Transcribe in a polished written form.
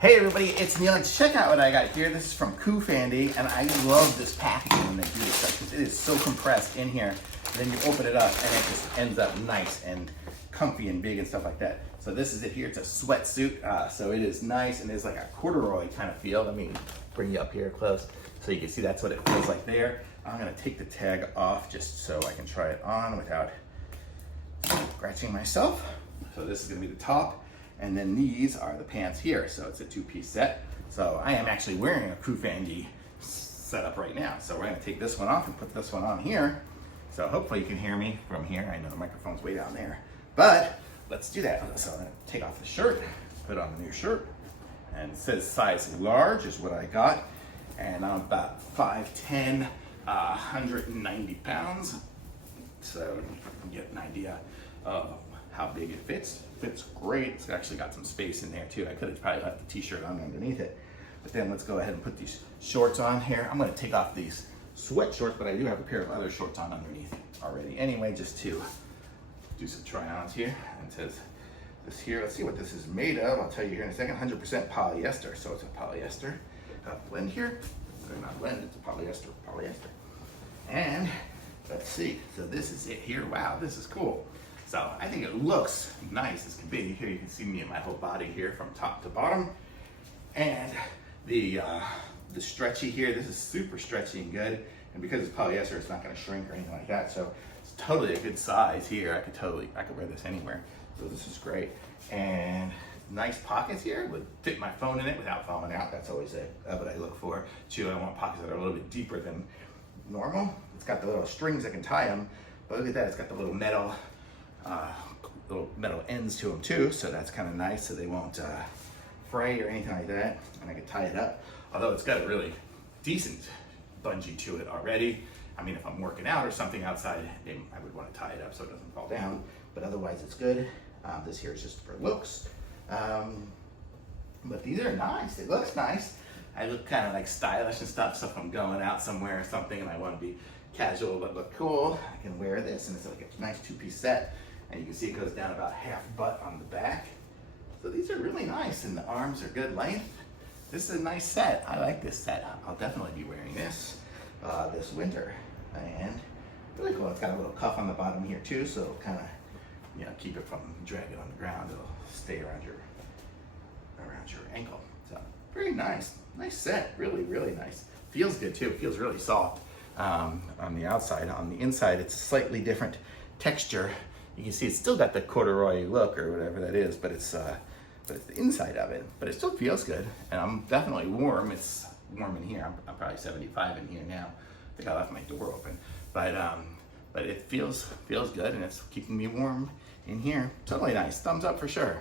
Hey everybody, it's Neil, and check out what I got here. This is from COOFANDY, and I love this packaging when they do this stuff because it is so compressed in here. And then you open it up and it just ends up nice and comfy and big and stuff like that. So this is it here. It's a sweatsuit, so it is nice and it's like a corduroy kind of feel. Let me bring you up here close so you can see that's what it feels like there. I'm gonna take the tag off just so I can try it on without scratching myself. So this is gonna be the top. And then these are the pants here. So it's a two-piece set. So I am actually wearing a COOFANDY setup right now. So we're gonna take this one off and put this one on here. So hopefully you can hear me from here. I know the microphone's way down there, but let's do that. So I'm gonna take off the shirt, put on the new shirt, and it says size large is what I got. And I'm about 5'10", 190 pounds. So you can get an idea of how big it fits. Fits great. It's actually got some space in there too. I could have probably left the t-shirt on underneath it. But then let's go ahead and put these shorts on here. I'm gonna take off these sweat shorts, but I do have a pair of other shorts on underneath already anyway, just to do some try-ons here. And it says this here, let's see what this is made of. I'll tell you here in a second. 100% polyester, so it's a polyester blend here. Or not blend, it's a polyester. And let's see, so this is it here. Wow, this is cool. So I think it looks nice as can be. Here you can see me and my whole body here from top to bottom. And the stretchy here, this is super stretchy and good. And because it's polyester, it's not gonna shrink or anything like that. So it's totally a good size here. I could wear this anywhere. So this is great. And nice pockets here. Would fit my phone in it without falling out. That's always what I look for. Too, I want pockets that are a little bit deeper than normal. It's got the little strings that can tie them. But look at that, it's got the little metal ends to them too, so that's kind of nice, so they won't fray or anything like that. And I can tie it up, although it's got a really decent bungee to it already. I mean, if I'm working out or something outside, I would want to tie it up so it doesn't fall down, but otherwise it's good. This here is just for looks, but these are nice. It looks nice. I look kind of like stylish and stuff, so if I'm going out somewhere or something and I want to be casual but look cool, I can wear this, and it's like a nice two-piece set. And you can see it goes down about half butt on the back. So these are really nice, and the arms are good length. This is a nice set. I like this set. I'll definitely be wearing this this winter. And really cool. It's got a little cuff on the bottom here too, so it'll kind of keep it from dragging on the ground. It'll stay around your ankle. So very nice. Nice set. Really, really nice. Feels good too. Feels really soft on the outside. On the inside, it's a slightly different texture. You can see it's still got the corduroy look or whatever that is, but it's the inside of it. But it still feels good, and I'm definitely warm. It's warm in here. I'm probably 75 in here now. I think I left my door open, but it feels good, and it's keeping me warm in here. Totally nice. Thumbs up for sure.